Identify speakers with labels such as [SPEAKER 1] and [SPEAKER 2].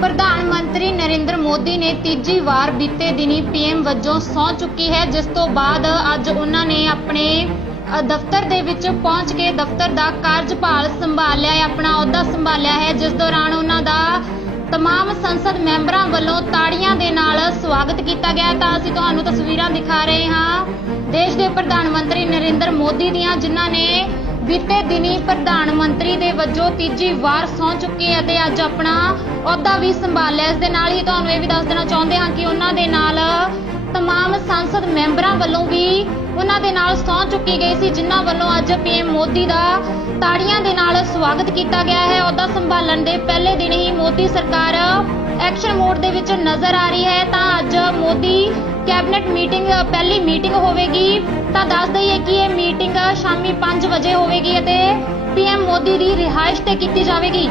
[SPEAKER 1] ਪ੍ਰਧਾਨ ਮੰਤਰੀ ਨਰਿੰਦਰ ਮੋਦੀ ਨੇ ਤੀਜੀ ਵਾਰ ਬੀਤੇ ਦਿਨੀ ਪੀਐਮ ਵਜੋਂ ਸਹੁੰ ਚੁੱਕੀ ਹੈ, ਜਿਸ ਤੋਂ ਬਾਅਦ ਅੱਜ ਉਹਨਾਂ ਨੇ ਆਪਣੇ ਦਫ਼ਤਰ ਦੇ ਵਿੱਚ ਪਹੁੰਚ ਕੇ ਦਫ਼ਤਰ ਦਾ ਕਾਰਜਭਾਰ ਸੰਭਾਲਿਆ ਹੈ, ਆਪਣਾ ਅਹੁਦਾ ਸੰਭਾਲਿਆ ਹੈ, ਜਿਸ ਦੌਰਾਨ ਉਹਨਾਂ ਦਾ ਤਮਾਮ ਸੰਸਦ ਮੈਂਬਰਾਂ ਵੱਲੋਂ ਤਾੜੀਆਂ ਦੇ ਨਾਲ ਸਵਾਗਤ ਕੀਤਾ ਗਿਆ ਤਾਂ ਅਸੀਂ ਤੁਹਾਨੂੰ ਤਸਵੀਰਾਂ ਦਿਖਾ ਰਹੇ ਹਾਂ। ਦੇਸ਼ ਦੇ ਪ੍ਰਧਾਨ ਮੰਤਰੀ ਨਰਿੰਦਰ ਮੋਦੀ ਦੀਆਂ, ਜਿਨ੍ਹਾਂ ਨੇ ਬੀਤੇ ਦਿਨੀ ਪ੍ਰਧਾਨ ਮੰਤਰੀ ਦੇ ਵਜੋਂ ਤੀਜੀ ਵਾਰ ਸਹੁੰ ਚੁੱਕੀ ਅਤੇ ਅੱਜ ਆਪਣਾ ਅਹੁਦਾ ਵੀ ਸੰਭਾਲਿਆ ਇਸ ਦੇ ਨਾਲ ਹੀ ਤੁਹਾਨੂੰ ਇਹ ਵੀ ਦੱਸ ਦੇਣਾ ਚਾਹੁੰਦੇ ਹਾਂ ਕਿ ਉਹਨਾਂ ਦੇ ਨਾਲ ਤਮਾਮ ਸੰਸਦ ਮੈਂਬਰਾਂ ਵੱਲੋਂ ਵੀ ਉਹਨਾਂ ਦੇ ਨਾਲ ਸਹੁੰ ਚੁੱਕੀ ਗਈ ਸੀ, ਜਿਨ੍ਹਾਂ ਵੱਲੋਂ ਅੱਜ ਪੀਐਮ ਮੋਦੀ ਦਾ ਤਾੜੀਆਂ ਦੇ ਨਾਲ ਸਵਾਗਤ ਕੀਤਾ ਗਿਆ ਹੈ। ਅਹੁਦਾ ਸੰਭਾਲਣ ਦੇ ਪਹਿਲੇ ਦਿਨ ਹੀ ਮੋਦੀ ਸਰਕਾਰ ਐਕਸ਼ਨ ਮੋਡ ਦੇ ਵਿੱਚ ਨਜ਼ਰ ਆ ਰਹੀ ਹੈ, ਤਾਂ ਅੱਜ ਮੋਦੀ ਕੈਬਨਿਟ ਮੀਟਿੰਗ, ਪਹਿਲੀ ਮੀਟਿੰਗ ਹੋਵੇਗੀ। ਤਾਂ ਦੱਸ ਦਈਏ ਕਿ ਇਹ ਮੀਟਿੰਗ ਸ਼ਾਮੀ 5 ਵਜੇ ਹੋਵੇਗੀ ਅਤੇ ਪੀਐਮ ਮੋਦੀ ਦੀ ਰਿਹਾਇਸ਼ ਤੇ ਕੀਤੀ ਜਾਵੇਗੀ।